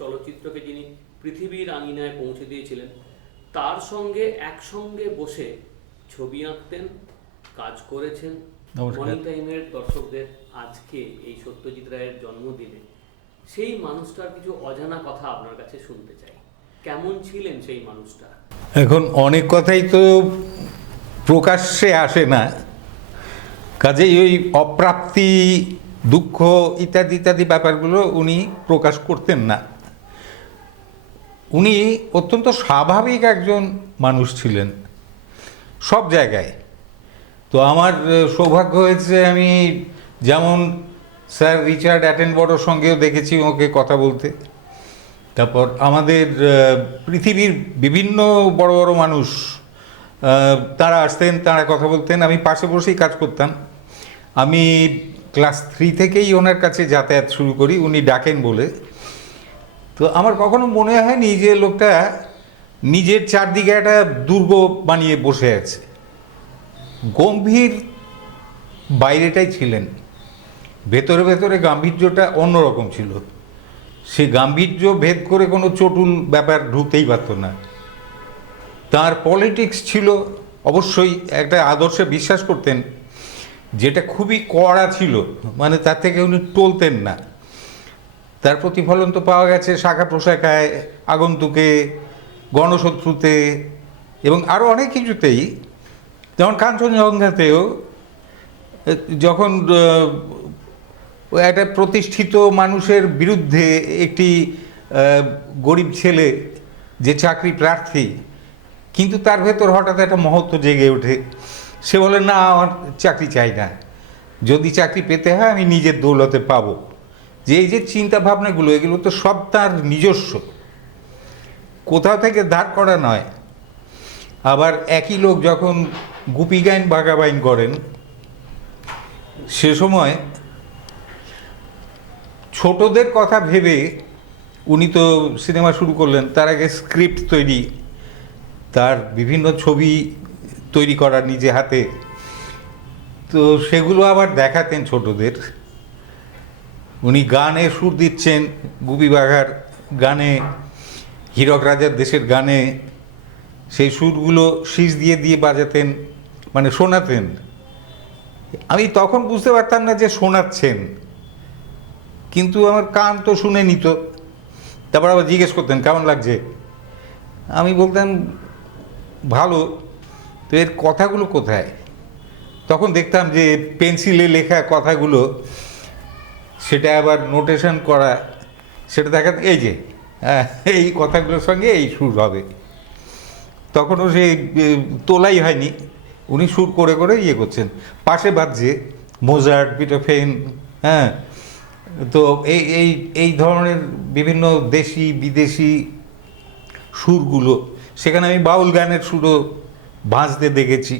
চলচ্চিত্রকে যিনি পৃথিবীর আঙিনায় পৌঁছে দিয়েছিলেন, তার সঙ্গে একসঙ্গে বসে ছবি আঁকতেন, কাজ করেছেন। মনি টাইমের দর্শকদের আজকে এই সত্যজিৎ রায়ের জন্মদিনে সেই মানুষটার কিছু অজানা কথা আপনার কাছে শুনতে চাই। কেমন ছিলেন সেই মানুষটা? এখন অনেক কথাই তো প্রকাশ্যে আসে না, কাজেই ওই অপ্রাপ্তি, দুঃখ ইত্যাদি ইত্যাদি ব্যাপারগুলো উনি প্রকাশ করতেন না। উনি অত্যন্ত স্বাভাবিক একজন মানুষ ছিলেন সব জায়গায়। তো আমার সৌভাগ্য হয়েছে, আমি যেমন স্যার রিচার্ড অ্যাটেনবরোর সঙ্গেও দেখেছি ওকে কথা বলতে, তারপর আমাদের পৃথিবীর বিভিন্ন বড় বড় মানুষ তারা আসতেন, তারা কথা বলতেন, আমি পাশে বসেই কাজ করতাম। আমি ক্লাস 3 থেকেই ওনার কাছে যাতায়াত শুরু করি, উনি ডাকেন বলে। তো আমার কখনো মনে হয়নি যে লোকটা নিজের চারদিকে একটা দুর্গ বানিয়ে বসে আছে। গম্ভীর বাইরেটাই ছিলেন, ভেতরে ভেতরে গাম্ভীর্যটা অন্যরকম ছিল। সে গাম্ভীর্য ভেদ করে কোনো চটুল ব্যাপার ঢুকতেই পারত না। তার পলিটিক্স ছিল অবশ্যই, একটা আদর্শে বিশ্বাস করতেন যেটা খুবই কড়া ছিল, মানে তার থেকে উনি টলতেন না। তার প্রতিফলন তো পাওয়া গেছে শাখা প্রশাখায়, আগন্তুকে, গণশত্রুতে এবং আরও অনেক কিছুতেই। যেমন কাঞ্চনজঙ্ঘাতেও যখন একটা প্রতিষ্ঠিত মানুষের বিরুদ্ধে একটি গরিব ছেলে যে চাকরি প্রার্থী, কিন্তু তার ভেতর হঠাৎ একটা মহত্ব জেগে ওঠে, সে বলে না আমার চাকরি চাই না, যদি চাকরি পেতে হয় আমি নিজের দৌলতে পাবো। যে এই যে চিন্তা ভাবনাগুলো, এগুলো তো সব তার নিজস্ব, কোথাও থেকে ধার করা নয়। আবার একই লোক যখন গুপি গাইন বাঘা বাইন করেন, সে সময় ছোটদের কথা ভেবে উনি তো সিনেমা শুরু করলেন, তার আগে স্ক্রিপ্ট তৈরি, তার বিভিন্ন ছবি তৈরি করার নিজে হাতে, তো সেগুলো আবার দেখাতেন ছোটদের। উনি গানে সুর দিচ্ছেন, গুপি বাঘার গানে, হীরক রাজার দেশের গানে, সেই সুরগুলো শীষ দিয়ে দিয়ে বাজাতেন, মানে শোনাতেন। আমি তখন বুঝতে পারতাম না যে শোনাচ্ছেন, কিন্তু আমার কান তো শুনে নিত। তারপর আবার জিজ্ঞেস করতেন কেমন লাগছে, আমি বলতাম ভালো। তো এর কথাগুলো কোথায়? তখন দেখতাম যে পেন্সিলে লেখা কথাগুলো, সেটা আবার নোটেশন করা, সেটা দেখা এই যে এই কথাগুলোর সঙ্গে এই সুর হবে। তখনও সেই তোলাই হয়নি, উনি সুর করে করে ইয়ে করছেন, পাশে বাজছে মোজার্ট, বিটোফেন, হ্যাঁ। তো এই এই এই ধরনের বিভিন্ন দেশি বিদেশি সুরগুলো, সেখানে আমি বাউল গানের সুরও ভাঁজতে দেখেছি,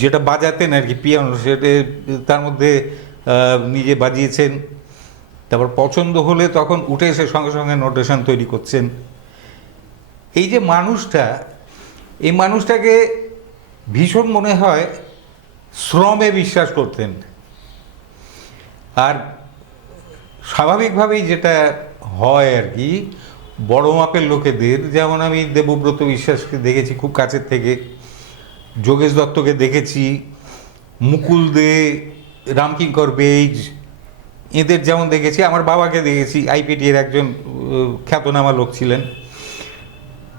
যেটা বাজাতেন আর কি পিয়ানো, সেটা তার মধ্যে নিজে বাজিয়েছেন। তারপর পছন্দ হলে তখন উঠে এসে সঙ্গে সঙ্গে নোটেশন তৈরি করছেন। এই যে মানুষটা, এই মানুষটাকে ভীষণ মনে হয় শ্রমে বিশ্বাস করতেন। আর স্বাভাবিকভাবেই যেটা হয় আর কি, বড় মাপের লোকেদের, যেমন আমি দেবব্রত বিশ্বাসকে দেখেছি খুব কাছের থেকে, যোগেশ দত্তকে দেখেছি, মুকুল দে, রামকিঙ্কর বেইজ, এদের যেমন দেখেছি, আমার বাবাকে দেখেছি, আইপিটির একজন খ্যাতনামা লোক ছিলেন।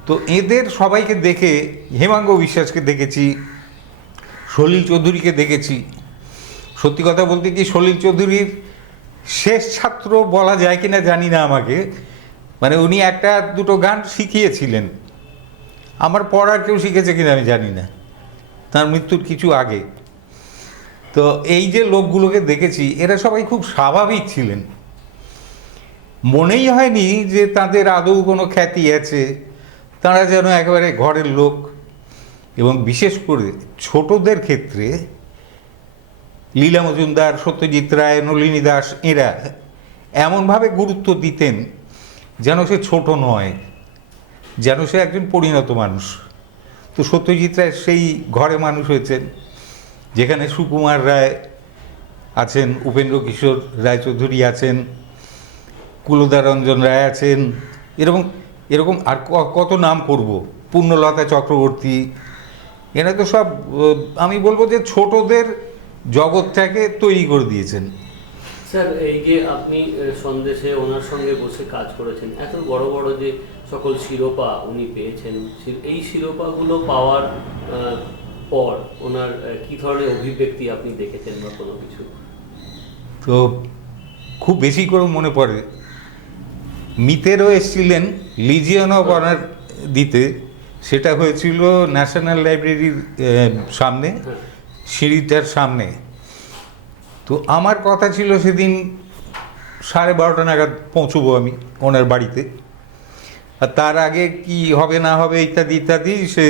তো এদের সবাইকে দেখে, হেমাঙ্গ বিশ্বাসকে দেখেছি, সলিল চৌধুরীকে দেখেছি। সত্যি কথা বলতে কি, সলিল চৌধুরীর শেষ ছাত্র বলা যায় কিনা জানি না আমাকে, মানে উনি একটা দুটো গান শিখিয়েছিলেন, আমার পড়ার কেউ শিখেছে কিনা আমি জানি না, তার মৃত্যুর কিছু আগে। তো এই যে লোকগুলোকে দেখেছি, এরা সবাই খুব স্বাভাবিক ছিলেন, মনেই হয়নি যে তাদের আদৌ কোনো খ্যাতি আছে, তারা যেন একেবারে ঘরের লোক। এবং বিশেষ করে ছোটদের ক্ষেত্রে লীলা মজুমদার, সত্যজিৎ রায়, নলিনী দাস, এরা এমনভাবে গুরুত্ব দিতেন যেন সে ছোট নয়, যেন সে একজন পরিণত মানুষ। তো সত্যজিৎ রায় সেই ঘরে মানুষ হয়েছেন, যেখানে সুকুমার রায় আছেন, উপেন্দ্র কিশোর রায়চৌধুরী আছেন, কুলদারঞ্জন রায় আছেন, এরকম এরকম আর কত নাম করব, পূর্ণলতা চক্রবর্তী, এরা তো সব আমি বলবো যে ছোটদের জগৎটাকে তৈরি করে দিয়েছেন। স্যার, এই যে আপনি সন্দেশে ওনার সঙ্গে বসে কাজ করেছেন, এত বড় বড় যে সকল শিরোপা উনি পেয়েছেন, এই শিরোপাগুলো পাওয়ার পর ওনার কি ধরনের অভিব্যক্তি আপনি দেখেছেন বা কোনো কিছু? তো খুব বেশি করে মনে পড়ে মিতেরও এসেছিলেন লিজিয়ন অফ অনার দিতে, সেটা হয়েছিল ন্যাশনাল লাইব্রেরির সামনে, সিঁড়িটার সামনে। তো আমার কথা ছিল সেদিন 12:30 নাগাদ পৌঁছবো আমি ওনার বাড়িতে, আর তার আগে কি হবে না হবে ইত্যাদি ইত্যাদি সে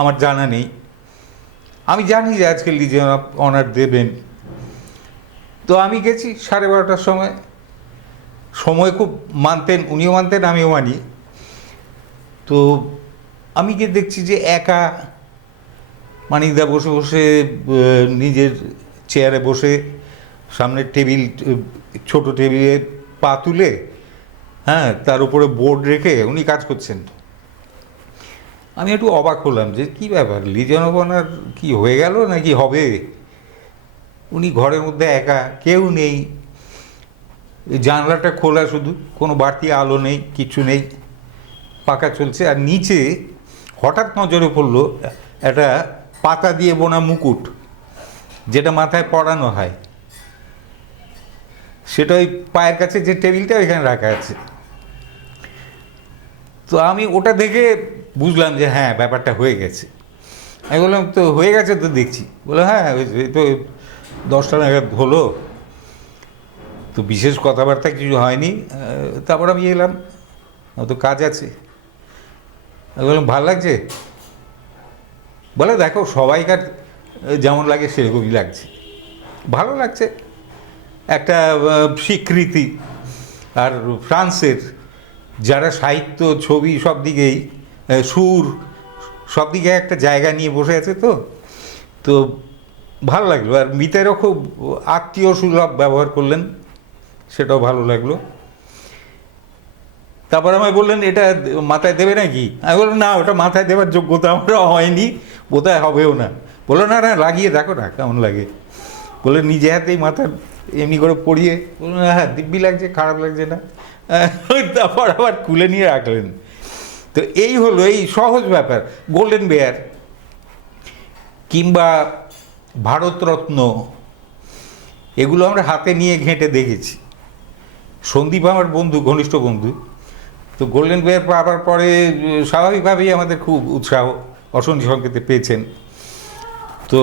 আমার জানা নেই। আমি জানি যে আজকে লিজিয়ন অফ অনার দেবেন, তো আমি গেছি 12:30টার সময়। সময় খুব মানতেন, উনিও মানতেন, আমিও মানি। তো আমি গিয়ে দেখছি যে একা মানিকদা বসে বসে নিজের চেয়ারে বসে, সামনের টেবিল, ছোট টেবিলে পা তুলে, হ্যাঁ, তার উপরে বোর্ড রেখে উনি কাজ করছেন। আমি একটু অবাক হলাম যে কী ব্যাপার, লিজিয়ন অফ অনার কি হয়ে গেল নাকি হবে? উনি ঘরের মধ্যে একা, কেউ নেই, জানলাটা খোলা, শুধু কোনো বাড়তি আলো নেই, কিছু নেই, পাখা চলছে। আর নিচে হঠাৎ নজরে পড়লো একটা পাতা দিয়ে বোনা মুকুট, যেটা মাথায় পরানো হয়, সেটা ওই পায়ের কাছে যে টেবিলটা ওইখানে রাখা আছে। তো আমি ওটা দেখে বুঝলাম যে হ্যাঁ, ব্যাপারটা হয়ে গেছে। আমি বললাম, তো হয়ে গেছে তো দেখছি। বলে হ্যাঁ, এই তো 10টা নাগাদ হলো, তো বিশেষ কথাবার্তা কিছু হয়নি। তারপর আমি এলাম, তো কাজ আছে। আমি বললাম, ভালো লাগছে? বলে দেখো, সবাইকার যেমন লাগে সেরকমই লাগছে, ভালো লাগছে, একটা স্বীকৃতি। আর ফ্রান্সের যারা সাহিত্য, ছবি সব দিকেই, সুর সব দিকে একটা জায়গা নিয়ে বসে আছে, তো ভালো লাগলো। আর মিতেরও খুব আত্মীয় সুলভ ব্যবহার করলেন, সেটাও ভালো লাগলো। তারপর আমায় বললেন, এটা মাথায় দেবে নাকি? আমি বললাম, না, ওটা মাথায় দেওয়ার যোগ্যতা আমার হয়নি, বোধহয় হবেও না। বললো, না না, লাগিয়ে দেখো না কেমন লাগে। বলে নিজে হাতেই মাথা এমনি করে পড়িয়ে বললো, হ্যাঁ, দিব্যি লাগছে, খারাপ লাগছে না। তারপর আবার খুলে নিয়ে রাখলেন। তো এই হলো এই সহজ ব্যাপার। গোল্ডেন বেয়ার কিংবা ভারতরত্ন, এগুলো আমরা হাতে নিয়ে ঘেঁটে দেখেছি। সন্দীপ আমার বন্ধু, ঘনিষ্ঠ বন্ধু। তো গোল্ডেন বেয়ার পাওয়ার পরে স্বাভাবিকভাবেই আমাদের খুব উৎসাহ, অশনি সংকেতে পেয়েছেন। তো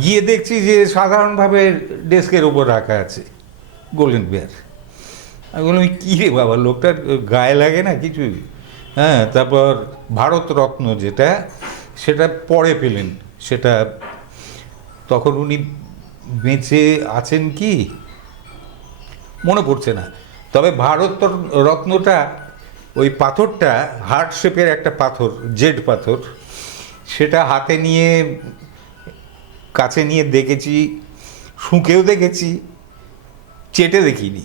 গিয়ে দেখছি যে সাধারণভাবে ডেস্কের ওপর রাখা আছে গোল্ডেন বেয়ার। আমি বললাম, কী রে বাবা, লোকটার গায়ে লাগে না কিছুই? হ্যাঁ, তারপর ভারতরত্ন যেটা, সেটা পরে পেলেন, সেটা তখন উনি বেঁচে আছেন কি মনে পড়ছে না। তবে ভারত রত্নটা, ওই পাথরটা হার্ট শেপের একটা পাথর, জেড পাথর, সেটা হাতে নিয়ে, কাছে নিয়ে দেখেছি, শুঁকেও দেখেছি, চেটে দেখিনি,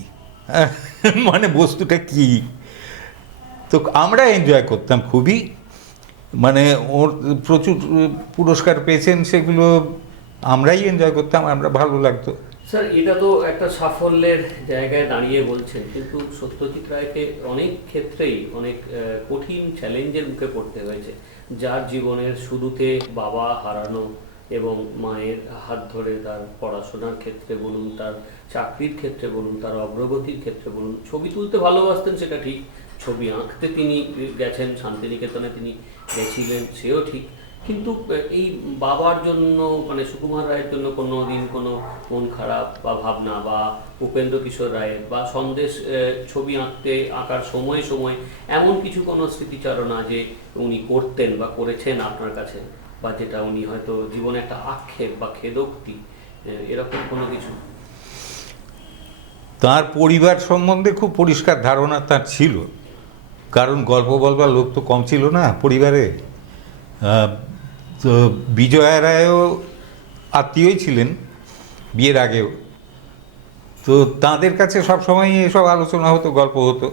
মানে বস্তুটা কি। তো আমরা এনজয় করতাম খুবই, মানে ওর প্রচুর পুরস্কার পেয়েছেন, সেগুলো আমরাই এনজয় করতাম, আমরা ভালো লাগতো। স্যার, এটা তো একটা সাফল্যের জায়গায় দাঁড়িয়ে বলছেন, কিন্তু সত্যজিৎ রায়কে অনেক ক্ষেত্রেই অনেক কঠিন চ্যালেঞ্জের মুখে পড়তে হয়েছে। যার জীবনের শুরুতে বাবা হারানো এবং মায়ের হাত ধরে তার পড়াশোনার ক্ষেত্রে বলুন, তার চাকরির ক্ষেত্রে বলুন, তার অগ্রগতির ক্ষেত্রে বলুন, ছবি তুলতে ভালোবাসতেন সেটা ঠিক, ছবি আঁকতে তিনি গেছেন, শান্তিনিকেতনে তিনি গেছিলেন সেও ঠিক, কিন্তু এই বাবার জন্য, মানে সুকুমার রায়ের জন্য কোনো দিন কোনো মন খারাপ বা ভাবনা, বা উপেন্দ্র কিশোর রায়ের বা সন্দেশ ছবি আঁকার সময় সময় এমন কিছু কোনো স্মৃতিচারণা যে উনি করতেন বা করেছেন আপনার কাছে, বা যেটা উনি হয়তো জীবনে একটা আক্ষেপ বা খেদোক্তি, এরকম কোনো কিছু? তার পরিবার সম্বন্ধে খুব পরিষ্কার ধারণা তার ছিল, কারণ গল্প বলবার লোক তো কম ছিল না পরিবারে। তো বিজয়া রায়ও আত্মীয়ই ছিলেন বিয়ের আগেও, তো তাদের কাছে সবসময় এসব আলোচনা হতো, গল্প হতো।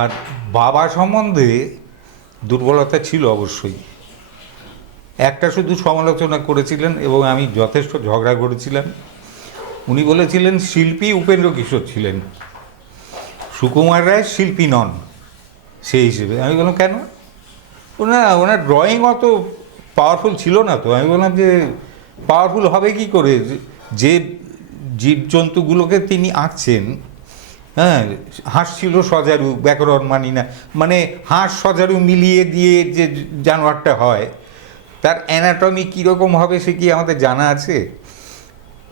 আর বাবা সম্বন্ধে দুর্বলতা ছিল অবশ্যই। একটা শুধু সমালোচনা করেছিলেন এবং আমি যথেষ্ট ঝগড়া করেছিলাম। উনি বলেছিলেন শিল্পী উপেন্দ্র কিশোর ছিলেন, সুকুমার রায় শিল্পী নন সেই হিসেবে। আমি বললাম কেন? ওনার ড্রয়িং অত পাওয়ারফুল ছিল না তো। আমি বললাম যে পাওয়ারফুল হবে কি করে, যে জীবজন্তুগুলোকে তিনি আঁকছেন, হ্যাঁ, হাঁস ছিল সজারু, ব্যাকরণ মানি না, মানে হাঁস সজারু মিলিয়ে দিয়ে যে জানোয়ারটা হয় তার অ্যানাটমি কীরকম হবে সে কি আমাদের জানা আছে?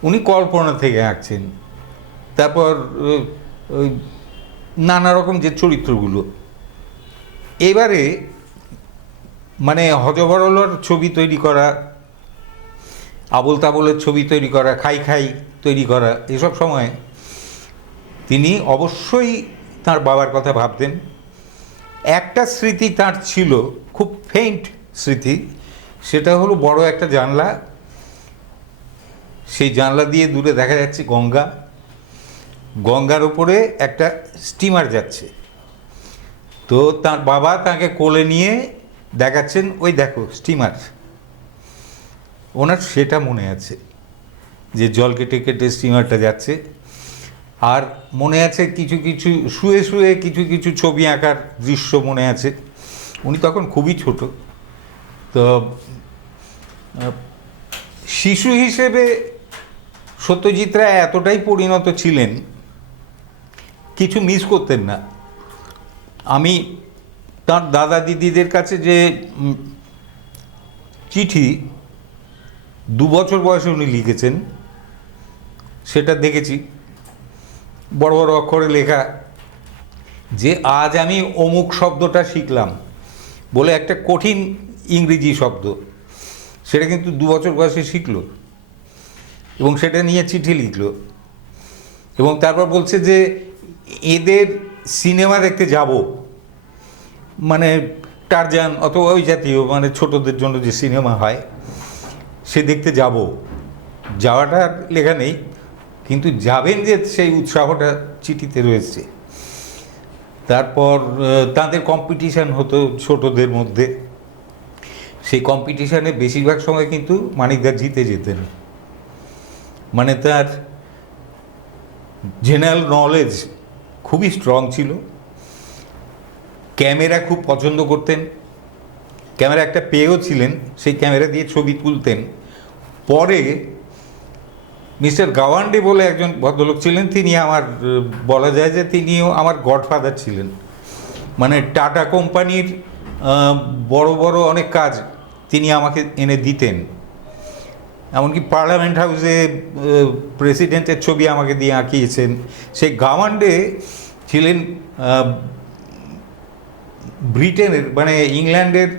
উনি কল্পনা থেকে আঁকছেন। তারপর ওই নানা রকম যে চরিত্রগুলো, এবারে মানে হজবরলর ছবি তৈরি করা, আবোল তাবোলের ছবি তৈরি করা, খাই খাই তৈরি করা, এসব সময় তিনি অবশ্যই তার বাবার কথা ভাবতেন। একটা স্মৃতি তার ছিল, খুব ফেইন্ট স্মৃতি, সেটা হলো বড় একটা জানলা, সেই জানলা দিয়ে দূরে দেখা যাচ্ছে গঙ্গা, গঙ্গার উপরে একটা স্টিমার যাচ্ছে। তো তার বাবা তাকে কোলে নিয়ে দেখাচ্ছেন, ওই দেখো স্টিমার। ওনার সেটা মনে আছে যে জল কেটে কেটে স্টিমারটা যাচ্ছে। আর মনে আছে কিছু কিছু শুয়ে শুয়ে কিছু কিছু ছবি আঁকার দৃশ্য মনে আছে। উনি তখন খুবই ছোট। তো শিশু হিসেবে সত্যজিৎ রায় এতটাই পরিণত ছিলেন, কিছু মিস করতেন না। আমি তার দাদা দিদিদের কাছে যে চিঠি 2 বছর বয়সে উনি লিখেছেন সেটা দেখেছি, বড় বড় অক্ষরে লেখা যে আজ আমি অমুক শব্দটা শিখলাম বলে একটা কঠিন ইংরেজি শব্দ, সেটা কিন্তু 2 বছর বয়সে শিখলো এবং সেটা নিয়ে চিঠি লিখলো। এবং তারপর বলছে যে এদের সিনেমা দেখতে যাব, মানে টারজান অথবা ওই জাতীয় মানে ছোটদের জন্য যে সিনেমা হয় সে দেখতে যাব। যাওয়াটা লেখা নেই, কিন্তু যাবেন যে সেই উৎসাহটা চিঠিতে রয়েছে। তারপর তাদের কম্পিটিশান হতো ছোটদের মধ্যে, সেই কম্পিটিশানে বেশিরভাগ সময় কিন্তু মানিকদা জিতে যেতেন। মানে তার জেনারেল নলেজ খুবই স্ট্রং ছিল। ক্যামেরা খুব পছন্দ করতেন, ক্যামেরা একটা পেয়েও ছিলেন, সেই ক্যামেরা দিয়ে ছবি তুলতেন। পরে মিস্টার গাওয়ান্ডে বলে একজন ভদ্রলোক ছিলেন, তিনি আমার বলা যায় যে তিনিও আমার গডফাদার ছিলেন। মানে টাটা কোম্পানির বড় বড় অনেক কাজ তিনি আমাকে এনে দিতেন। এমনকি পার্লামেন্ট হাউসে প্রেসিডেন্টের ছবি আমাকে দিয়ে আঁকিয়েছেন। সেই গাওয়ান্ডে ছিলেন ব্রিটেনের মানে ইংল্যান্ডের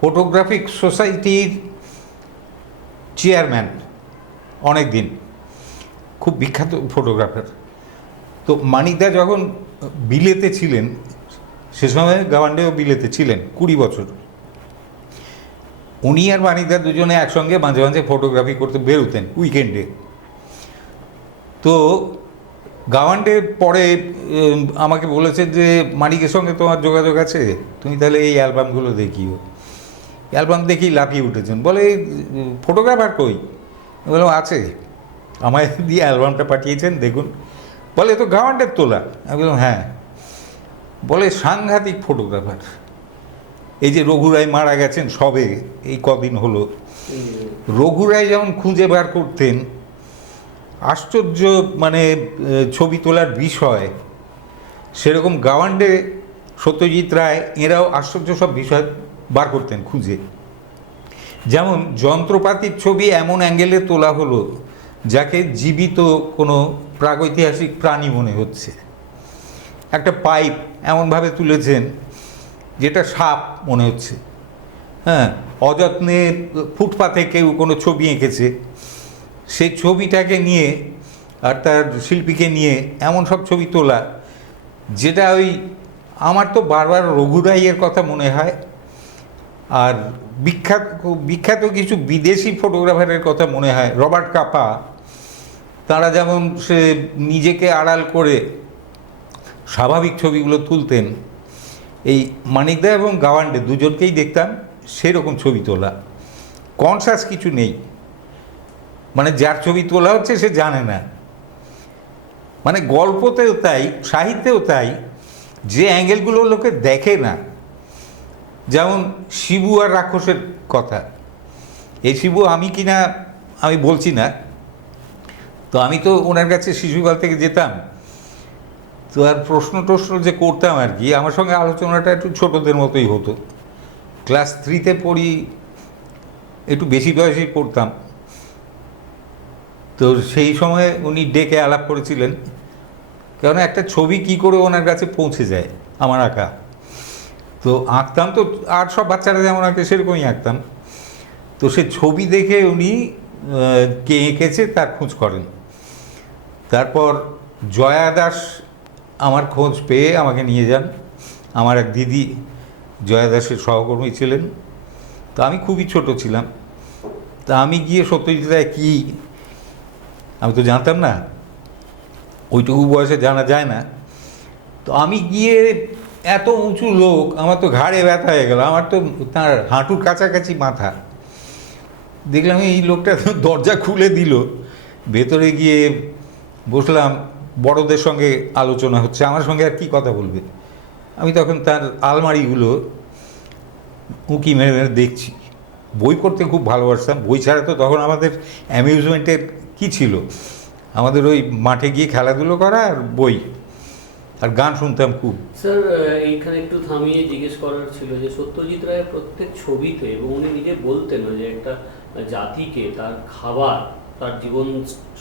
ফটোগ্রাফিক সোসাইটির চেয়ারম্যান অনেক দিন, খুব বিখ্যাত ফটোগ্রাফার। তো মানিকদা যখন বিলেতে ছিলেন সে সময় গাওয়ান্ডেও বিলেতে ছিলেন 20 বছর। উনি আর মানিকদা দুজনে একসঙ্গে মাঝে মাঝে ফটোগ্রাফি করতে বেরোতেন উইকেন্ডে। তো গাওয়ান্ডে পরে আমাকে বলেছে যে মানিকের সঙ্গে তোমার যোগাযোগ আছে, তুমি তাহলে এই অ্যালবামগুলো দেখিও। অ্যালবাম দেখি লাফিয়ে উঠেছেন, বলে ফটোগ্রাফার কই? বললাম আছে, আমায় দিয়ে অ্যালবামটা পাঠিয়েছেন দেখুন। বলে তো গাওয়ান্ডের তোলা? আমি বললাম হ্যাঁ। বলে সাংঘাতিক ফটোগ্রাফার। এই যে রঘু রায় মারা গেছেন সবে এই কদিন হলো, রঘু রায় যেমন খুঁজে বার করতেন আশ্চর্য মানে ছবি তোলার বিষয়, সেরকম গাওয়ান্ডে, সত্যজিৎ রায় এরাও আশ্চর্য সব বিষয় বার করতেন খুঁজে। যেমন যন্ত্রপাতির ছবি এমন অ্যাঙ্গেলে তোলা হলো যাকে জীবিত কোনো প্রাগৈতিহাসিক প্রাণী মনে হচ্ছে। একটা পাইপ এমনভাবে তুলেছেন যেটা সাপ মনে হচ্ছে। হ্যাঁ, অযত্নে ফুটপাথে কেউ কোনো ছবি এঁকেছে, সেই ছবিটাকে নিয়ে আর তার শিল্পীকে নিয়ে এমন সব ছবি তোলা, যেটা ওই আমার তো বারবার রঘু রাইয়ের কথা মনে হয়। আর বিখ্যাত বিখ্যাত কিছু বিদেশি ফটোগ্রাফারের কথা মনে হয়, রবার্ট কাপা, তারা যেমন সে নিজেকে আড়াল করে স্বাভাবিক ছবিগুলো তুলতেন, এই মানিকদা এবং গাওয়ান্ডে দুজনকেই দেখতাম সেরকম ছবি তোলা, কনসাস কিছু নেই, মানে যার ছবি তোলা হচ্ছে সে জানে না। মানে গল্পতেও তাই, সাহিত্যেও তাই, যে অ্যাঙ্গেলগুলো লোকে দেখে না, যেমন শিবু আর রাক্ষসের কথা। এই শিবু আমি কিনা আমি বলছি না, তো আমি তো ওনার কাছে শিশুকাল থেকে যেতাম, তো আর প্রশ্ন টশ্ন যে করতাম আর কি, আমার সঙ্গে আলোচনাটা একটু ছোটদের মতোই হতো। ক্লাস 3-তে পড়ি, একটু বেশি বয়সেই পড়তাম, তো সেই সময় উনি ডেকে আলাপ করেছিলেন, কারণ একটা ছবি কি করে ওনার কাছে পৌঁছে যায় আমার আঁকা। তো আঁকতাম তো, আর সব বাচ্চারা যেমন আঁকে সেরকমই আঁকতাম। তো সে ছবি দেখে উনি কে এঁকেছে তার খোঁজ করেন। তারপর জয়া দাস আমার খোঁজ পেয়ে আমাকে নিয়ে যান, আমার এক দিদি জয়া দাসের সহকর্মী ছিলেন। তো আমি খুবই ছোট ছিলাম, তা আমি গিয়ে সত্যজিৎ রায় কী আমি তো জানতাম না, ওইটুকু বয়সে জানা যায় না। তো আমি গিয়ে, এত উঁচু লোক, আমার তো ঘাড়ে ব্যথা হয়ে গেল, আমার তো তার হাঁটুর কাছাকাছি মাথা। দেখলাম এই লোকটা দরজা খুলে দিল, ভেতরে গিয়ে বসলাম, বড়দের সঙ্গে আলোচনা হচ্ছে, আমার সঙ্গে আর কি কথা বলবে। আমি তখন তার আলমারিগুলো উঁকি মেরে মেরে দেখছি। বই পড়তে খুব ভালোবাসতাম, বই ছাড়া তো তখন আমাদের অ্যামিউজমেন্টের কী ছিল, আমাদের ওই মাঠে গিয়ে খেলাধুলো করা আর বই, আর গান শুনতাম খুব। স্যার, এইখানে একটু থামিয়ে জিজ্ঞেস করার ছিল যে সত্যজিৎ রায়ের প্রত্যেক ছবিতে, এবং উনি নিজে বলতেন যে একটা জাতিকে তার খাবার, তার জীবন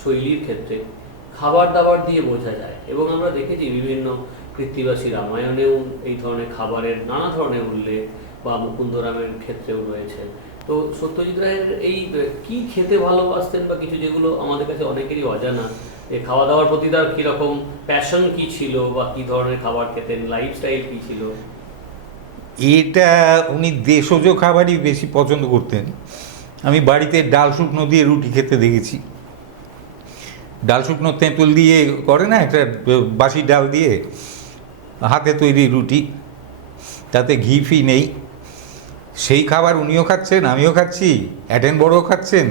শৈলীর ক্ষেত্রে খাবার দাবার দিয়ে বোঝা যায়, এবং আমরা দেখেছি বিভিন্ন কৃত্তিবাসী রামায়ণেও এই ধরনের খাবারের নানা ধরনের উল্লেখ, বা মুকুন্দরামের ক্ষেত্রেও রয়েছে। তো সত্যজিৎ রায়ের এই কি খেতে ভালোবাসতেন, বা কিছু যেগুলো আমাদের কাছে অনেকেরই অজানা, এই খাওয়া দাওয়ার প্রতি তার কীরকম প্যাশন কি ছিল, বা কী ধরনের খাবার খেতেন, লাইফস্টাইল কী ছিল? এটা উনি দেশজ খাবারই বেশি পছন্দ করতেন। আমি বাড়িতে ডাল শুকনো দিয়ে রুটি খেতে দেখেছি। ডাল শুকনো তেঁতুল দিয়ে করে না, একটা বাসি ডাল দিয়ে হাতে তৈরি রুটি, তাতে ঘি ফি নেই, সেই খাবার উনিও খাচ্ছেন, আমিও খাচ্ছি, অ্যাটেনবরও খাচ্ছেন,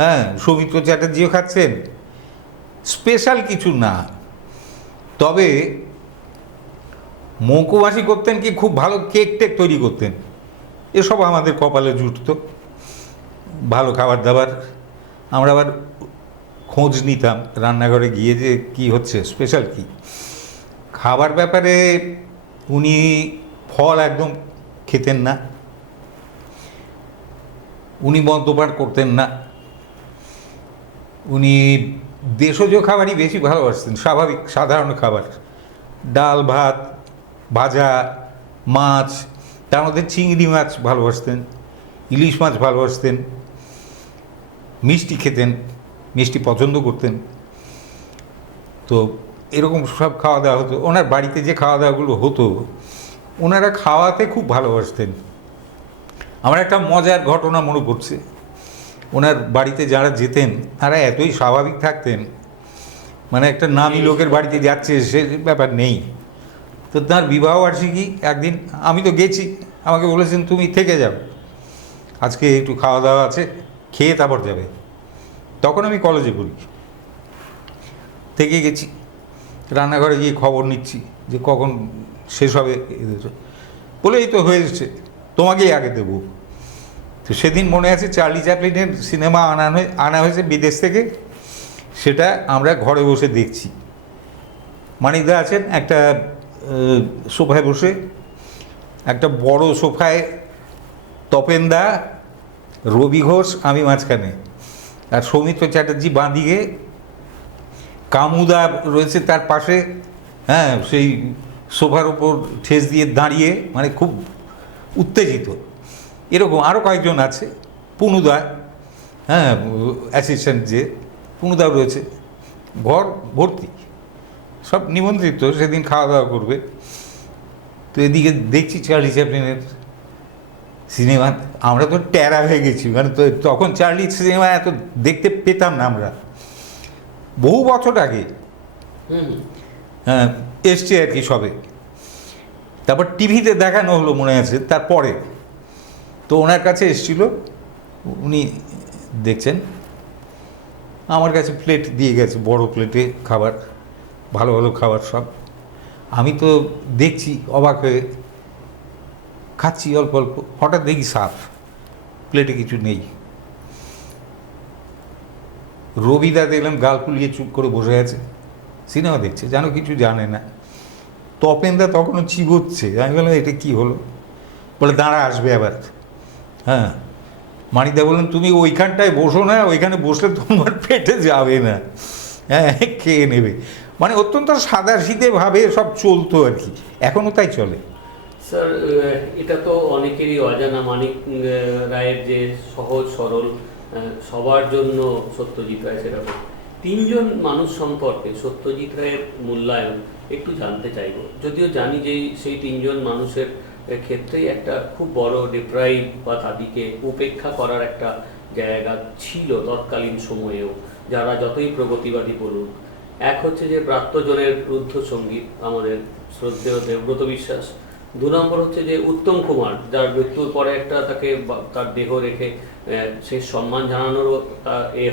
হ্যাঁ, সৌমিত্র চ্যাটার্জিও খাচ্ছেন। স্পেশাল কিছু না, তবে মৌকুমাসি করতেন কি, খুব ভালো কেক টেক তৈরি করতেন, এসব আমাদের কপালে জুটত, ভালো খাবার দাবার। আমরা আবার খোঁজ নিতাম রান্নাঘরে গিয়ে যে কি হচ্ছে, স্পেশাল কি। খাবার ব্যাপারে উনি ফল একদম খেতেন না, উনি মদ্যপান করতেন না, উনি দেশজ খাবারই বেশি ভালোবাসতেন, স্বাভাবিক সাধারণ খাবার, ডাল ভাত ভাজা মাছ, তার মধ্যে চিংড়ি মাছ ভালোবাসতেন, ইলিশ মাছ ভালোবাসতেন, মিষ্টি খেতেন, মিষ্টি পছন্দ করতেন। তো এরকম সব খাওয়া দাওয়া হতো ওনার বাড়িতে, যে খাওয়া দাওয়াগুলো হতো ওনারা খাওয়াতে খুব ভালোবাসতেন। আমার একটা মজার ঘটনা মনে পড়ছে, ওনার বাড়িতে যারা যেতেন তারা এতই স্বাভাবিক থাকতেন, মানে একটা নামী লোকের বাড়িতে যাচ্ছে সে ব্যাপার নেই। তো তার বিবাহবার্ষিকী একদিন, আমি তো গেছি, আমাকে বলেছেন তুমি থেকে যাও, আজকে একটু খাওয়া দাওয়া আছে, খেয়ে তারপর যাবে। তখন আমি কলেজে পড়ি, থেকে গেছি, রান্নাঘরে গিয়ে খবর নিচ্ছি যে কখন শেষ হবে, বলে এই তো হয়েছে, তোমাকেই আগে দেবো। তো সেদিন মনে আছে চার্লি চ্যাপলিনের সিনেমা আনা হয়েছে বিদেশ থেকে, সেটা আমরা ঘরে বসে দেখছি। মানিকদা আছেন একটা সোফায় বসে, একটা বড় সোফায় তপেনদা, রবি ঘোষ, আমি মাঝখানে, আর সৌমিত্র চ্যাটার্জি বাঁদিকে, কামুদা রয়েছে তার পাশে, হ্যাঁ, সেই সোফার ওপর ঠেস দিয়ে দাঁড়িয়ে, মানে খুব উত্তেজিত। এরকম আরও কয়েকজন আছে, পুনুদা, হ্যাঁ, অ্যাসিস্ট্যান্ট যে পুনুদাও রয়েছে, ঘর ভর্তি, সব নিমন্ত্রিত, সেদিন খাওয়া দাওয়া করবে। তো এদিকে দেখছি চার্লি চ্যাপলিনের সিনেমা, আমরা তো ট্যারা হয়ে গেছি, মানে তো তখন চার্লি সিনেমা এত দেখতে পেতাম না আমরা। বহু বছর আগে হুম। হ্যাঁ এসছে আর কি সবে। তারপর টিভিতে দেখানো হলো মনে আছে, তারপরে তো ওনার কাছে এসছিল, উনি দেখছেন, আমার কাছে প্লেট দিয়ে গেছে, বড় প্লেটে খাবার, ভালো ভালো খাবার সব। আমি তো দেখছি অবাক হয়ে, খাচ্ছি অল্প অল্প, হঠাৎ দেখি সাফ, প্লেটে কিছু নেই। রবিদা দেখলাম গাল ফুলিয়ে চুপ করে বসে আছে, সিনেমা দেখছে, যেন কিছু জানে না। তপেনদা তখনও চিবোচ্ছে, আমি বললাম এটা কী হলো, বলে দাঁড়া আসবে আবার। হ্যাঁ, মানিকদা বললেন তুমি ওইখানটায় বসো না, ওইখানে বসলে তোমার পেটে যাবে না, হ্যাঁ খেয়ে নেবে। মানে অত্যন্ত সাদাসিধেভাবে সব চলতো আর কি, এখনও তাই চলে। স্যার, এটা তো অনেকেরই অজানা, মানিক রায়ের যে সহজ সরল, সবার জন্য সত্যজিৎ রায় সেরকম। তিনজন মানুষ সম্পর্কে সত্যজিৎ রায়ের মূল্যায়ন একটু জানতে চাইব। যদিও জানি যে সেই তিনজন মানুষের ক্ষেত্রেই একটা খুব বড় ডিপ্রাইভ বা তাদেরকে উপেক্ষা করার একটা জায়গা ছিল তৎকালীন সময়েও, যারা যতই প্রগতিবাদী বলুক। এক হচ্ছে যে ব্রাত্যজনের রুদ্ধ সঙ্গীত আমাদের শ্রদ্ধেয় দেবব্রত বিশ্বাস। 2 নম্বর হচ্ছে যে উত্তম কুমার, যার মৃত্যুর পরে একটা তাকে তার দেহ রেখে সে সম্মান জানানোরও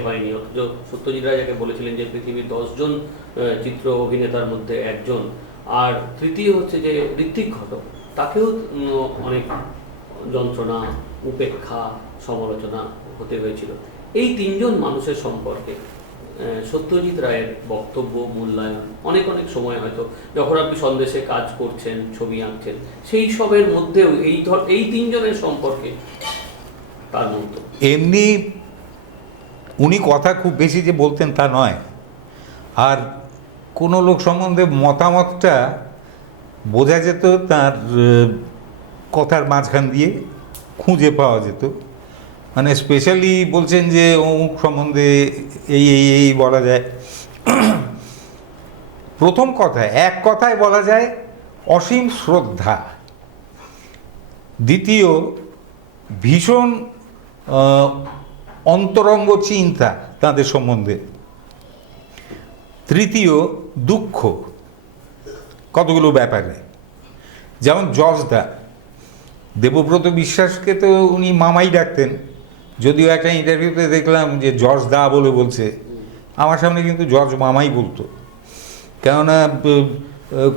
হয়নি, অথচ সত্যজিৎ রায় যাকে বলেছিলেন যে পৃথিবীর 10 জন চিত্র অভিনেতার মধ্যে একজন। আর তৃতীয় হচ্ছে যে ঋত্বিক ঘটক, তাকেও অনেক যন্ত্রণা, উপেক্ষা, সমালোচনা হতে হয়েছিল। এই তিনজন মানুষের সম্পর্কে সত্যজিৎ রায়ের বক্তব্য, মূল্যায়ন অনেক অনেক সময় হয়তো যখন আপনি সন্দেশে কাজ করছেন, ছবি আঁকছেন, সেই সবের মধ্যেও এই তিনজনের সম্পর্কে তার মতো। এমনি উনি কথা খুব বেশি যে বলতেন তা নয়, আর কোনো লোক সম্বন্ধে মতামতটা বোঝা যেত তার কথার মাঝখান দিয়ে, খুঁজে পাওয়া যেত। মানে স্পেশালি বলছেন যে অমুক সম্বন্ধে এই এই এই বলা যায়। প্রথম কথায়, এক কথায় বলা যায় অসীম শ্রদ্ধা। দ্বিতীয়, ভীষণ অন্তরঙ্গ চিন্তা তাদের সম্বন্ধে। তৃতীয়, দুঃখ কতগুলো ব্যাপারে। যেমন জজদা, দেবব্রত বিশ্বাসকে তো উনি মামাই ডাকতেন, যদিও একটা ইন্টারভিউতে দেখলাম যে জজদা বলে বলছে, আমার সামনে কিন্তু জজ মামাই বলতো, কেননা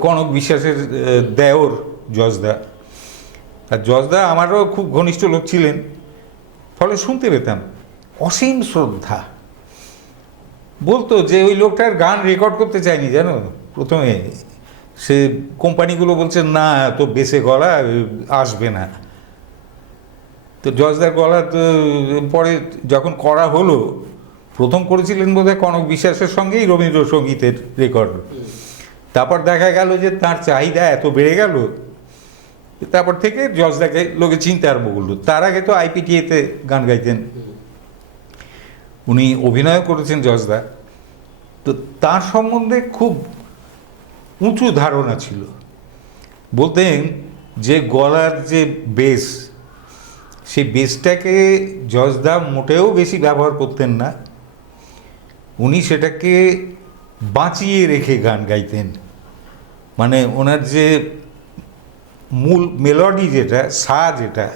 কনক বিশ্বাসের দেওর জজদা। আর জজদা আমারও খুব ঘনিষ্ঠ লোক ছিলেন, ফলে শুনতে পেতাম অসীম শ্রদ্ধা। বলতো যে ওই লোকটার গান রেকর্ড করতে চায়নি জানো, প্রথমে সে কোম্পানিগুলো বলছে না তো বেসে গলা আসবে না। তো জজদার গলা তো পরে যখন করা হলো, প্রথম করেছিলেন বোধহয় কনক বিশ্বাসের সঙ্গেই রবীন্দ্রসঙ্গীতের রেকর্ড। তারপর দেখা গেল যে তার চাহিদা এত বেড়ে গেল, তারপর থেকে জজদাকে লোকে চিনতে আরম্ভ করলো। তার আগে তো আইপিটিএতে গান গাইতেন, উনি অভিনয় করেছেন জজদা। তো তার সম্বন্ধে খুব উঁচু ধারণা ছিল। বলতেন যে গলার যে বেস, সেই বেসটাকে জজদা মোটেও বেশি ব্যবহার করতেন না, উনি সেটাকে বাঁচিয়ে রেখে গান গাইতেন। মানে ওনার যে মূল মেলোডি যেটা, সা যেটা,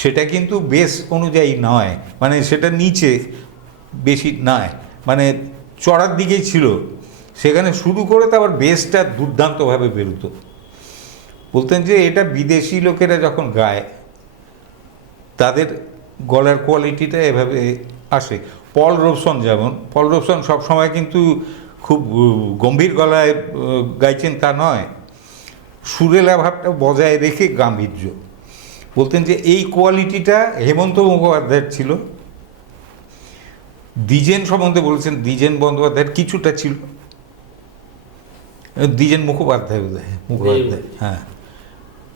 সেটা কিন্তু বেস অনুযায়ী নয়, মানে সেটা নিচে বেশি নয়, মানে চড়ার দিকেই ছিল, সেখানে শুরু করে তারপর বেসটা দুর্দান্তভাবে বেরোতো। বলতেন যে এটা বিদেশি লোকেরা যখন গায় তাদের গলার কোয়ালিটিটা এভাবে আসে। পল রবসন, যেমন পল রবসন সবসময় কিন্তু খুব গম্ভীর গলায় গাইছেন তা নয়, সুরেলা ভাবটা বজায় রেখে গাম্ভীর্য। বলতেন যে এই কোয়ালিটিটা হেমন্ত মুখোপাধ্যায়ের ছিল। দ্বিজেন সম্বন্ধে বলেছেন, দ্বিজেন বন্দ্যোপাধ্যায়ের কিছুটা ছিল, দ্বিজেন মুখোপাধ্যায় মুখোপাধ্যায়, হ্যাঁ।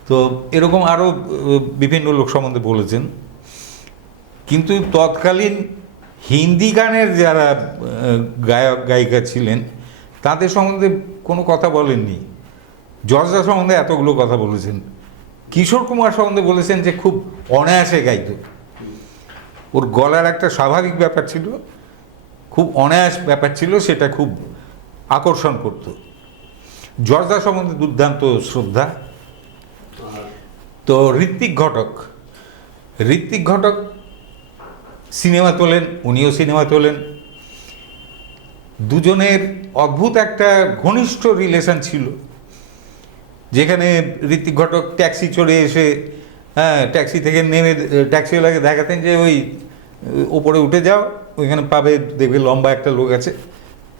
তো এরকম আরও বিভিন্ন লোক সম্বন্ধে বলেছেন। কিন্তু তৎকালীন হিন্দি গানের যারা গায়ক গায়িকা ছিলেন তাদের সম্বন্ধে কোনো কথা বলেননি। জজদা সম্বন্ধে এতগুলো কথা বলেছেন। কিশোর কুমার সম্বন্ধে বলেছেন যে খুব অনায়াসে গাইত, ওর গলার একটা স্বাভাবিক ব্যাপার ছিল, খুব অনায়াস ব্যাপার ছিল, সেটা খুব আকর্ষণ করত। জর্জা সম্বন্ধে দুর্দান্ত শ্রদ্ধা। আর তো ঋত্বিক ঘটক সিনেমা তোলেন, উনিও সিনেমা তোলেন। দুজনের অদ্ভুত একটা ঘনিষ্ঠ রিলেশন ছিল, যেখানে ঋত্বিক ঘটক ট্যাক্সি চড়ে এসে, হ্যাঁ, ট্যাক্সি থেকে নেমে ট্যাক্সিওয়ালাকে দেখাতেন যে ওই ওপরে উঠে যাও, ওইখানে পাবে, দেখবে লম্বা একটা লোক আছে,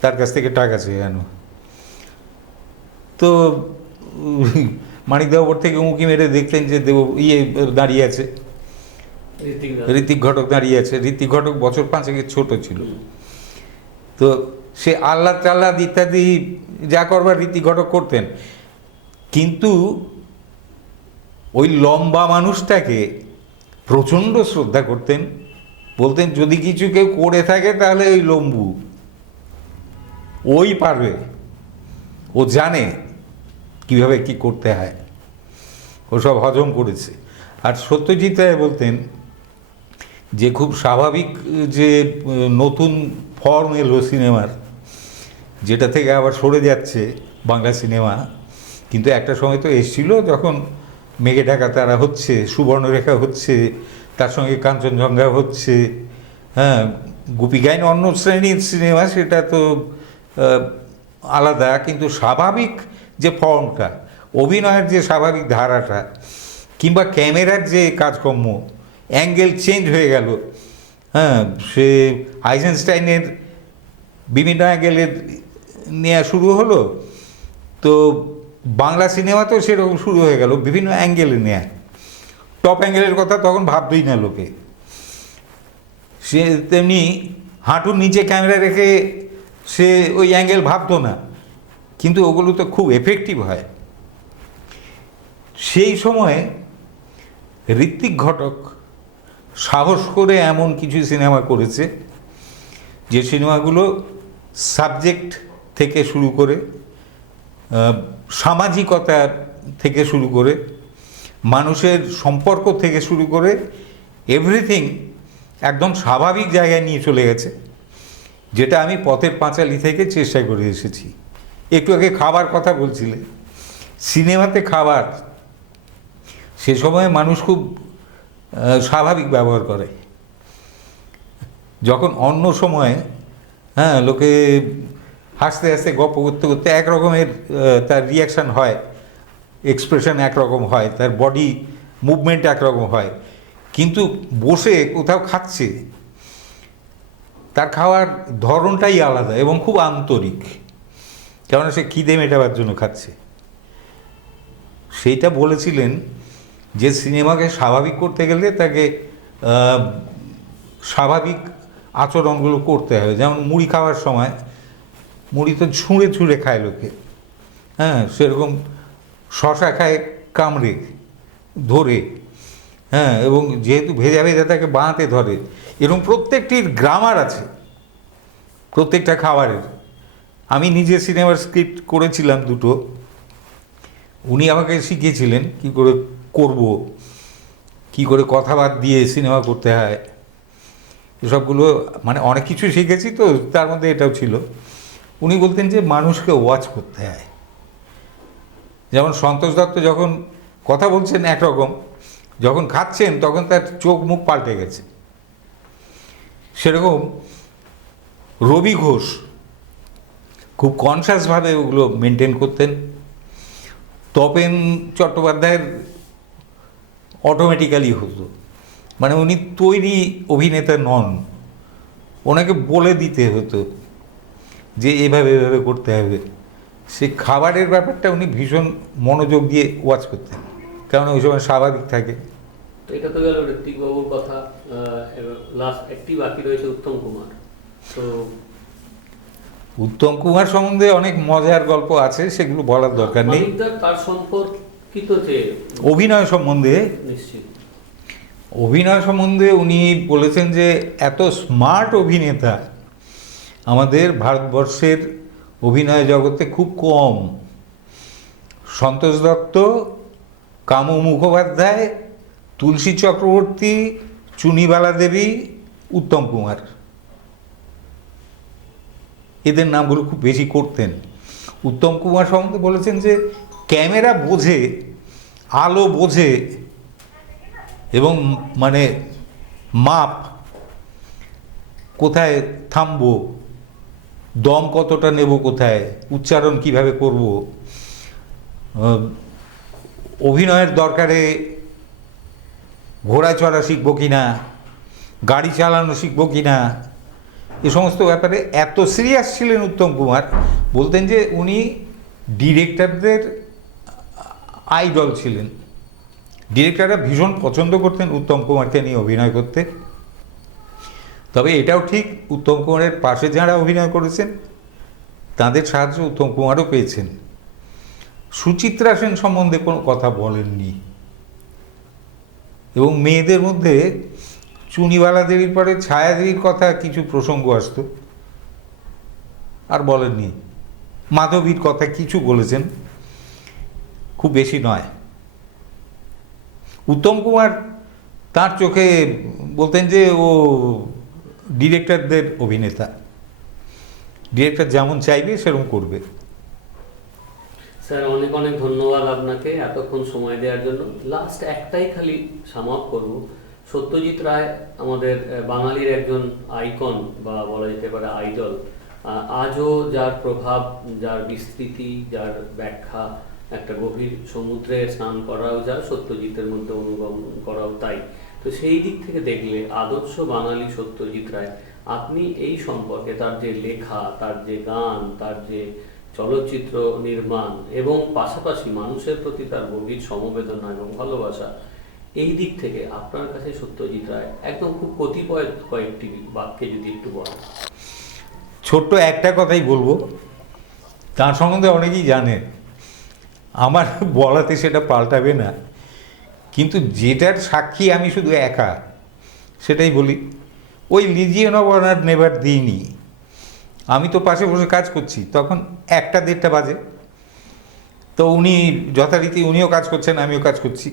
তার কাছ থেকে টাকা চেয়ে আনো। তো মানিকদা ওপর থেকে উঁকি মেরে দেখতেন যে দাঁড়িয়ে আছে, ঋত্বিক ঘটক দাঁড়িয়ে আছে। ঋত্বিক ঘটক বছর 5 ছোট ছিল। তো সে আহ্লাদ টাহ্লাদ ইত্যাদি যা করবার ঋত্বিক ঘটক করতেন, কিন্তু ওই লম্বা মানুষটাকে প্রচণ্ড শ্রদ্ধা করতেন। বলতেন যদি কিছু কেউ করে থাকে তাহলে ওই লম্বু, ওই পারবে, ও জানে কিভাবে কি করতে হয়, ও সব হজম করেছে। আর সত্যজিৎ রায় বলতেন যে খুব স্বাভাবিক যে নতুন ফর্ম এলো সিনেমার, যেটা থেকে আবার সরে যাচ্ছে বাংলা সিনেমা, কিন্তু একটা সময় তো এসেছিল যখন মেঘে ঢাকা তারা হচ্ছে, সুবর্ণরেখা হচ্ছে, তার সঙ্গে কাঞ্চনজঙ্ঘা হচ্ছে, হ্যাঁ, গুপি গাইন অন্য শ্রেণীর সিনেমা, সেটা তো আলাদা। কিন্তু স্বাভাবিক যে ফর্মটা, অভিনয়ের যে স্বাভাবিক ধারাটা, কিংবা ক্যামেরার যে কাজকর্ম, অ্যাঙ্গেল চেঞ্জ হয়ে গেল, হ্যাঁ, সে আইজেনস্টাইনের বিভিন্ন অ্যাঙ্গেলের নেওয়া শুরু হলো, তো বাংলা সিনেমা তো সেরকম শুরু হয়ে গেল বিভিন্ন অ্যাঙ্গেলে নেয়া। টপ অ্যাঙ্গেলের কথা তখন ভাবতই না লোকে। সে তেমনি হাঁটুর নিচে ক্যামেরা রেখে সে ওই অ্যাঙ্গেল ভাবতো না, কিন্তু ওগুলো তো খুব এফেক্টিভ হয়। সেই সময়ে ঋত্বিক ঘটক সাহস করে এমন কিছু সিনেমা করেছে, যে সিনেমাগুলো সাবজেক্ট থেকে শুরু করে, সামাজিকতা থেকে শুরু করে, মানুষের সম্পর্ক থেকে শুরু করে, এভরিথিং একদম স্বাভাবিক জায়গায় নিয়ে চলে গেছে, যেটা আমি পথের পাঁচালী থেকে চেষ্টা করে এসেছি। একটু আগে খাবার কথা বলছিলে, সিনেমাতে খাবার সে সময় মানুষ খুব স্বাভাবিক ব্যবহার করে। যখন অন্য সময়, হ্যাঁ, লোকে হাসতে হাসতে গল্প করতে করতে একরকমের তার রিয়াকশান হয়, এক্সপ্রেশন একরকম হয়, তার বডি মুভমেন্ট একরকম হয়, কিন্তু বসে কোথাও খাচ্ছে, তার খাওয়ার ধরনটাই আলাদা এবং খুব আন্তরিক, কেননা সে খিদে মেটাবার জন্য খাচ্ছে। সেইটা বলেছিলেন যে সিনেমাকে স্বাভাবিক করতে গেলে তাকে স্বাভাবিক আচরণগুলো করতে হবে। যেমন মুড়ি খাওয়ার সময় মুড়ি তো ছুঁড়ে ছুঁড়ে খায় লোকে, হ্যাঁ, সেরকম শশা খায় কামড়ে ধরে, হ্যাঁ, এবং যেহেতু ভেজা ভেজা তাকে বাঁতে ধরে, এরকম প্রত্যেকটির গ্রামার আছে প্রত্যেকটা খাবারের। আমি নিজে সিনেমার স্ক্রিপ্ট করেছিলাম দুটো, উনি আমাকে শিখিয়েছিলেন কী করে করব, কী করে কথা বাদ দিয়ে সিনেমা করতে হয়, এসবগুলো মানে অনেক কিছু শিখেছি, তো তার মধ্যে এটাও ছিল। উনি বলতেন যে মানুষকে ওয়াচ করতে হয়। যেমন সন্তোষ দত্ত যখন কথা বলছেন একরকম, যখন খাচ্ছেন তখন তার চোখ মুখ পাল্টে গেছে। সেরকম রবি ঘোষ খুব কনসাসভাবে ওগুলো মেনটেন করতেন। তপেন চট্টোপাধ্যায়ের অটোমেটিক্যালি হতো, মানে উনি তৈরি অভিনেতা নন, ওনাকে বলে দিতে হতো যে এভাবে এভাবে করতে হবে। সে খাবারের ব্যাপারটা উনি ভীষণ মনোযোগ দিয়ে ওয়াচ করতেন, কারণ ওই সময় স্বাভাবিক থাকে। তো এটা তো গেল ঋত্বিক বাবুর কথা। লাস্ট একটি বাকি রয়েছে উত্তম কুমার। তো উত্তম কুমার সম্বন্ধে অনেক মজার গল্প আছে, সেগুলো বলার দরকার নেই। তার সম্পর্কিত যে অভিনয় সম্বন্ধে, নিশ্চিত অভিনয় সম্বন্ধে উনি বলেছেন যে এত স্মার্ট অভিনেতা আমাদের ভারতবর্ষের অভিনয় জগতে খুব কম। সন্তোষ দত্ত, কামু মুখোপাধ্যায়, তুলসী চক্রবর্তী, চুনিবালা দেবী, উত্তম কুমার, এদের নামগুলো খুব বেশি করতেন। উত্তম কুমার সম্বন্ধে বলেছেন যে ক্যামেরা বোঝে, আলো বোঝে, এবং মানে মাপ, কোথায় থামবো, দম কতটা নেব, কোথায় উচ্চারণ কিভাবে করব, অভিনয়ের দরকারে ঘোড়া চড়া শিখবো কিনা, গাড়ি চালানো শিখবো কিনা, এ সমস্ত ব্যাপারে এত সিরিয়াস ছিলেন উত্তম কুমার। বলতেন যে উনি ডিরেক্টরদের আইডল ছিলেন। ডিরেক্টররা ভীষণ পছন্দ করতেন উত্তম কুমারকে নিয়ে অভিনয় করতে। তবে এটাও ঠিক, উত্তম কুমারের পাশে যারা অভিনয় করেছেন তাদের সাহায্য উত্তম কুমারও পেয়েছেন। সুচিত্রা সেন সম্বন্ধে কোনো কথা বলেননি, এবং মেয়েদের মধ্যে চুনিবালা দেবীর পরে ছায়া দেবীর কথা কিছু প্রসঙ্গ আসতো, আর বলেননি। মাধবীর কথা কিছু বলেছেন, খুব বেশি নয়। উত্তম কুমার তার চোখে বলতেন যে ও ডিরেক্টরদের অভিনেতা, ডিরেক্টর যেমন চাইবে সেরকম করবে। স্যার অনেক অনেক ধন্যবাদ আপনাকে এতক্ষণ সময় দেওয়ার জন্য। লাস্ট একটাই খালি সামাপ করব, সত্যজিৎ রায় আমাদের বাঙালির একজন আইকন বা বলা যেতে পারে আইডল। আজও যার প্রভাব, যার বিস্তৃতি, যার ব্যাখ্যা, একটা গভীর সমুদ্রে স্নান করাও যা, সত্যজিতের মধ্যে অনুগমন করাও তাই। তো সেই দিক থেকে দেখলে আদর্শ বাঙালি সত্যজিৎ রায়, আপনি এই সম্পর্কে তার যে লেখা, তার যে গান, তার যে চলচ্চিত্র নির্মাণ এবং পাশাপাশি মানুষের প্রতি তার গভীর সমবেদনা এবং ভালোবাসা, এই দিক থেকে আপনার কাছে সত্যজিৎ রায় একদম খুব কতিপয় কয়েকটি বাক্যে যদি একটু বলেন। ছোট্ট একটা কথাই বলবো, তার সম্বন্ধে অনেকেই জানে, আমার বলাতে সেটা পাল্টাবে না, কিন্তু যেটার সাক্ষী আমি শুধু একা, সেটাই বলি। ওই লিজিয়ন অফ অনার নেভার দিইনি, আমি তো পাশে বসে কাজ করছি, তখন 1টা-1:30 বাজে। তো উনি যথারীতি উনিও কাজ করছেন, আমিও কাজ করছি।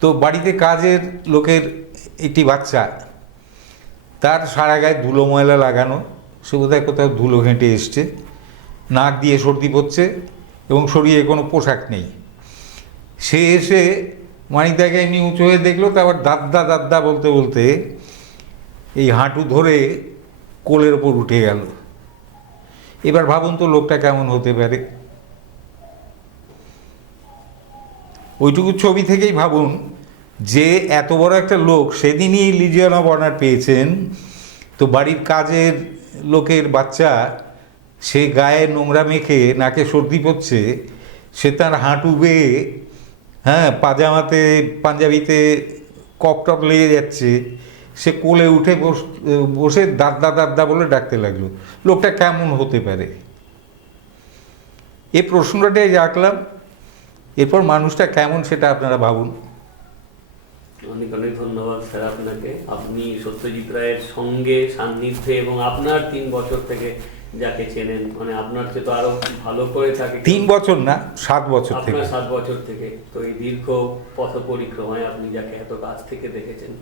তো বাড়িতে কাজের লোকের একটি বাচ্চা, তার সারা গায়ে ধুলো ময়লা লাগানো, সে বোধহয় কোথাও ধুলো ঘেঁটে এসছে, নাক দিয়ে সর্দি পড়ছে এবং শরীরে কোনো পোশাক নেই। সে এসে মানিকদাকে এমনি উঁচু হয়ে দেখলো, তারপর দাদা দাদা বলতে বলতে এই হাঁটু ধরে কোলের ওপর উঠে গেল। এবার ভাবুন তো লোকটা কেমন হতে পারে। ওইটুকু ছবি থেকেই ভাবুন যে এত বড় একটা লোক সেদিনই লিজিয়ন অফ অনার পেয়েছেন। তো বাড়ির কাজের লোকের বাচ্চা, সে গায়ে নোংরা মেখে, নাকে সর্দি পড়ছে, সে তার হাঁটু বেয়ে, হ্যাঁ, পাজামাতে পাঞ্জাবিতে কপ টপ লেগে যাচ্ছে, সে কোলে উঠে বসে দাদা দাদা বলে ডাকতে লাগলো। লোকটা কেমন হতে পারে? এই প্রশ্নটাই রাখলাম, এরপর মানুষটা কেমন সেটা আপনারা ভাবুন। অনেক অনেক ধন্যবাদ স্যার আপনাকে। আপনি সত্যজিৎ রায়ের সঙ্গে সান্নিধ্যে এবং আপনার 3 বছর থেকে যাকে চেনেন, মানে আপনার চেয়ে তো আরো ভালো করে থাকে। 3 বছর না, 7 বছর থেকে। আপনার 7 বছর থেকে, তো এই দীর্ঘ পথ পরিক্রমায় আপনি যাকে এত কাছ থেকে দেখেছেন,